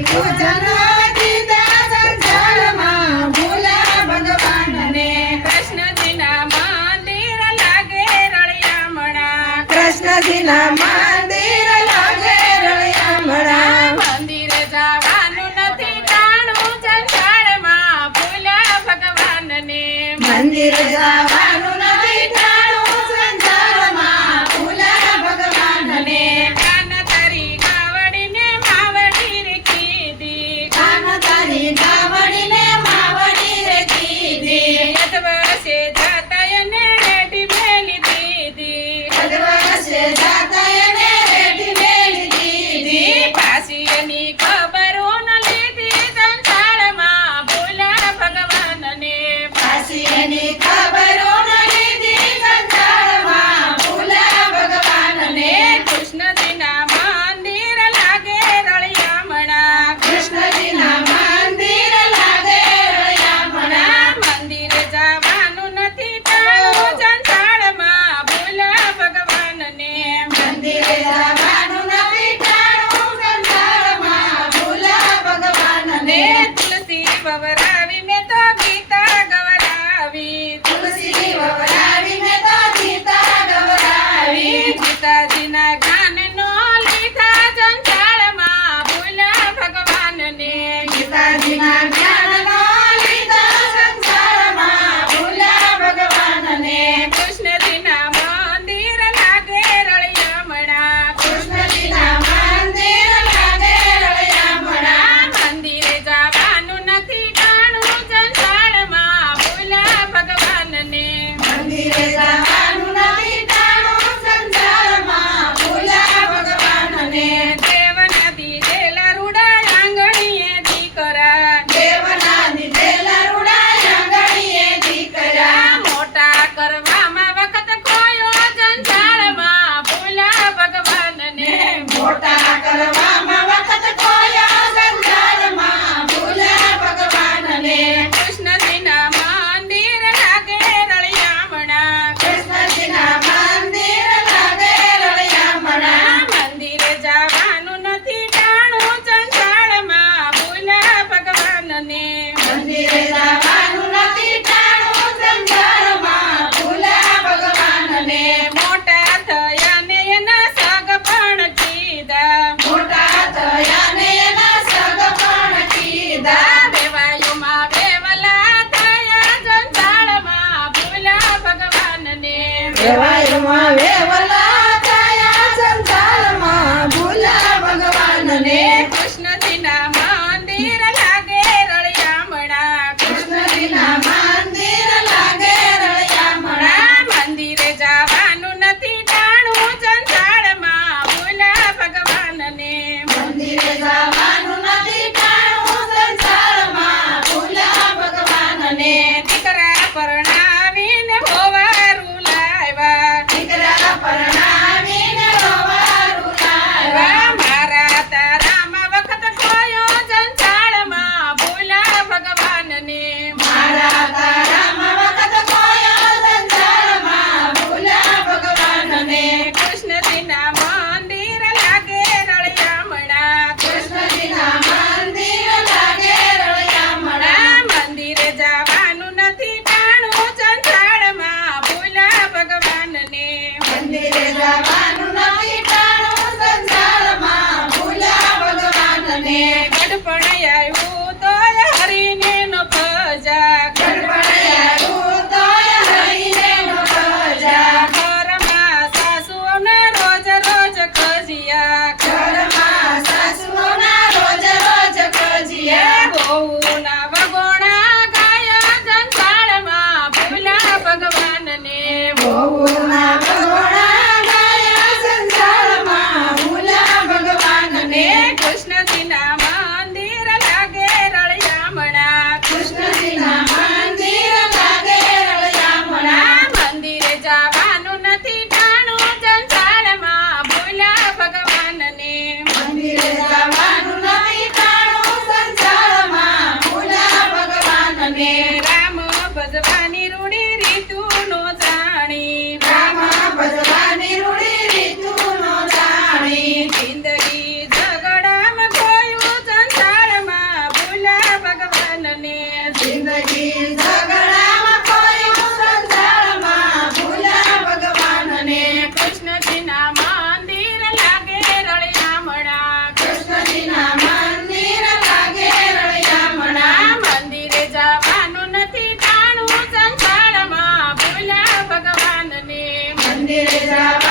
પૂજન દીધા સંસારમાં ભૂલા ભગવાનને કૃષ્ણજીના મંદિર લાગે રળિયામણા કૃષ્ણજીના મંદિર લાગે રળિયામણા મંદિરે જવાનું નથી ટાણું સંસારમાં ભૂલા ભગવાનને મંદિર જવાનું નથી ટાણું સંસારમાં ભૂલા ભગવાનને કાન તારી ગાવડીને માવડી રે કીધી કાન તારી ગાવડીને માવડી રે કીધી અધવસે જાતા એને રેડી મેલી દીધી અધવસે જાતા એને રેડી મેલી દીધી પાછી એની ખબરો ન લીધી સંસારમાં ભૂલા ભગવાનને પાછી એની ખબરો ન લીધી સંસારમાં ભૂલા ભગવાનને કૃષ્ણજીના મંદિર લાગે રળિયામણા કૃષ્ણજીના મંદિર લાગે રળિયામણા મંદિરે જવાનું નથી ટાણું સંસારમાં ભૂલા ભગવાનને મંદિરે જવાનું નથી ટાણું સંસારમાં ભૂલા ભગવાનને તુલસી વવરાવી મેં તો ગીતા ગવરાવી તુલસી વવરાવી મેં તો ગીતા ગવરાવી ગીતાજીના જ્ઞાનનો લીધા સંસારમાં ભૂલા ભગવાનને ગીતાજીના જ્ઞાનનો લીધા સંસારમાં ભૂલા ભગવાનને કૃષ્ણજીના મંદિર લાગે રળિયામણા કૃષ્ણજીના મંદિર લાગે રળિયામણા મંદિરે જવાનું નથી ટાણું સંસારમાં ભૂલા ભગવાનને મંદિરે જવાનું નથી ટાણું સંસારમાં ભૂલા ભગવાનને દેવના દીધેલા રૂડા આંગણીએ દીકરા દેવના દીધેલા રૂડા આંગણીએ દીકરા મોટા કરવામાં વખત ખોયો સંસારમાં ભૂલા ભગવાનને મોટા કરવામાં વખત ખોયો સંસારમાં ભૂલા ભગવાનને કૃષ્ણજીના મંદિર લાગે રળિયામણા કૃષ્ણજીના મંદિર લાગે રળિયામણા મંદિરે જવાનું નથી ટાણું સંસારમાં ભૂલા ભગવાનને મંદિરે જવાનું નથી ટાણું સંસારમાં ભૂલા ભગવાનને મોટા થયા ને એના સગપણ કીધા મોટા થયા ને એના સગપણ કીધા દેવાયુમાં વેવલા થયા સંસારમાં ભૂલા ભગવાનને વેવાયુમાં વેવલા થયા સંસારમાં ભૂલા ભગવાનને કૃષ્ણજીના મંદિર લાગે રળિયામણા કૃષ્ણજીના મંદિર લાગે રળિયામણા મંદિરે જવાનું નથી ટાણું સંસારમાં ભૂલા ભગવાનને મંદિરે જવાનું નથી ટાણું સંસારમાં ભૂલા ભગવાનને દીકરા પરણાવીને હોવારું લાવ્યા દીકરા પરણાવીને વવારું લાવ્યા મારા તારામાં વખત ખોયો સંસારમાં ભૂલા ભગવાનને મારા તારામાં વખત ખોયો સંસારમાં ભૂલા ભગવાનને કૃષ્ણજીના મંદિર લાગે રળિયામણા કૃષ્ણજીના મંદિર લાગે રળિયામણા મંદિરે જવાનું નથી ટાણું સંસારમાં ભૂલા ભગવાનને મંદિરે જવાનું નથી ટાણું સંસારમાં ભૂલા ભગવાનને ગડપણ આવ્યું તોય હરીને નો ભજા ગડબડાયું તોય હરીને નો પ્રજા ઘરમાં સાસુઓના રોજ રોજ ખજિયા ઘરમાં સાસુઓના રોજ રોજ કજિયા બહુના વગોણા ગાયા સંસારમાં ભૂલા ભગવાનને વહુના વગોણા ગાયા સંસારમાં ભૂલા ભગવાનને કૃષ્ણજીના મંદિર લાગે રળિયામણા કૃષ્ણજીના મંદિર લાગે રળિયામણા મંદિરે જવાનું નથી ટાણું સંસારમાં ભૂલા ભગવાનને મંદિરે જવાનું નથી ટાણું સંસારમાં ભૂલા ભગવાનને રામ ભજવાની રૂડી રીતુનો જાણી રામ ભજવાની રૂડી રીતુનો જાણી જિંદગી ઝઘડામાં ખોયું સંસાર મંદિરે જવાનું